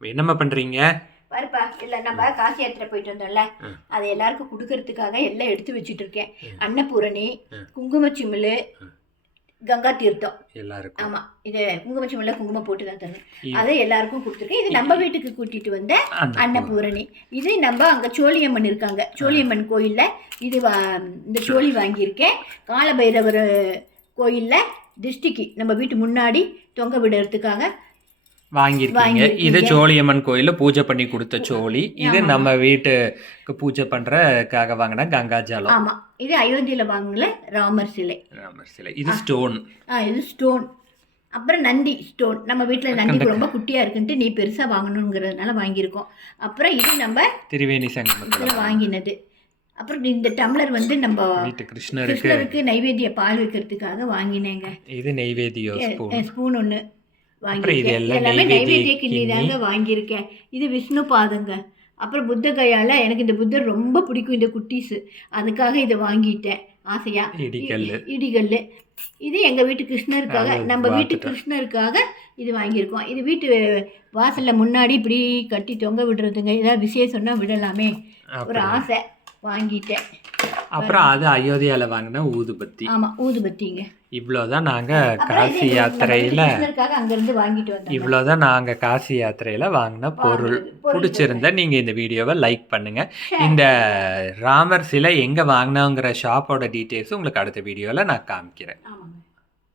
என்னம்மா பண்ணுறீங்க பாருப்பா இல்லை நம்ம காசி யாத்திரை போயிட்டு வந்தோம்ல. அதை எல்லாருக்கும் கொடுக்கறதுக்காக எல்லாம் எடுத்து வச்சுட்டு இருக்கேன். அன்னபூரணி. குங்குமச்சிமிழ். கங்கா தீர்த்தம். எல்லாருக்கும். ஆமாம் இது குங்குமச்சிமிழில் குங்குமம் போட்டு தான் தரேன் இ- அதை எல்லாருக்கும் கொடுத்துருக்கேன். இது நம்ம வீட்டுக்கு கூட்டிட்டு வந்த அன்னபூரணி. இது நம்ம அங்கே சோழியம்மன் இருக்காங்க. சோழியம்மன் கோயிலில் இது இந்த சோழி. வாங்கியிருக்கேன். காலபைரவர் கோயிலில் திருஷ்டிக்கு நம்ம வீட்டு முன்னாடி தொங்க விடுறதுக்காக வாங்கியிருக்கீங்க. இது சோழியம்மன் கோயிலில் பூஜை பண்ணி கொடுத்த சோழி இது. நம்ம வீட்டுக்கு பூஜை பண்ணுறதுக்காக வாங்கின கங்கா ஜலம். ஆமாம் இது அயோத்தியில் வாங்கல ராமர் சிலை. ராமர் சிலை. இது ஸ்டோன். ஆ இது ஸ்டோன். அப்புறம் நந்தி ஸ்டோன். நம்ம வீட்டில் நந்தி ரொம்ப குட்டியாக இருக்குன்ட்டு நீ பெருசாக வாங்கணுங்கிறதுனால வாங்கியிருக்கோம். அப்புறம் இது நம்ம திரிவேணி சங்கமத்தில் வாங்கினது. அப்புறம் இந்த டம்ளர் வந்து நம்ம கிருஷ்ணருக்கு நைவேத்திய பால் வைக்கிறதுக்காக வாங்கினேங்க. இது நெய்வேதியோ ஸ்பூன். ஒன்று வாங்கியிருக்கேன். எல்லாம் நைவேத்திய கிண்ணி. தாங்க வாங்கியிருக்கேன். இது விஷ்ணு பாதங்க. அப்புறம் புத்த கையால் எனக்கு இந்த புத்தர் ரொம்ப பிடிக்கும் இந்த குட்டீஸு. அதுக்காக இதை வாங்கிட்டேன். ஆசையா? இடிகல் இது எங்கள் வீட்டு கிருஷ்ணருக்காக நம்ம வீட்டு. கிருஷ்ணருக்காக இது வாங்கியிருக்கோம். இது வீட்டு வாசலில் முன்னாடி இப்படி கட்டி தொங்க விடுறதுங்க. ஏதாவது விசேஷம்னா விடலாமே. ஒரு ஆசை. வாங்கிட்டேன். அப்புறம் அது அயோத்தியால வாங்கின ஊதுபத்தி. ஆமாம் ஊதுபத்திங்க. இவ்வளோதான் நாங்க அப்புறம் இது காசி யாத்திரையில இவ்வளோதான் நாங்க காசி யாத்திரையில வாங்கின பொருள். பிடிச்சிருந்தா நீங்க இந்த வீடியோவை லைக் பண்ணுங்க. இந்த ராமர் சிலை எங்க வாங்கினோங்கிற ஷாப்போட டீட்டெயில்ஸ் உங்களுக்கு அடுத்த வீடியோல நான் காமிக்கிறேன்.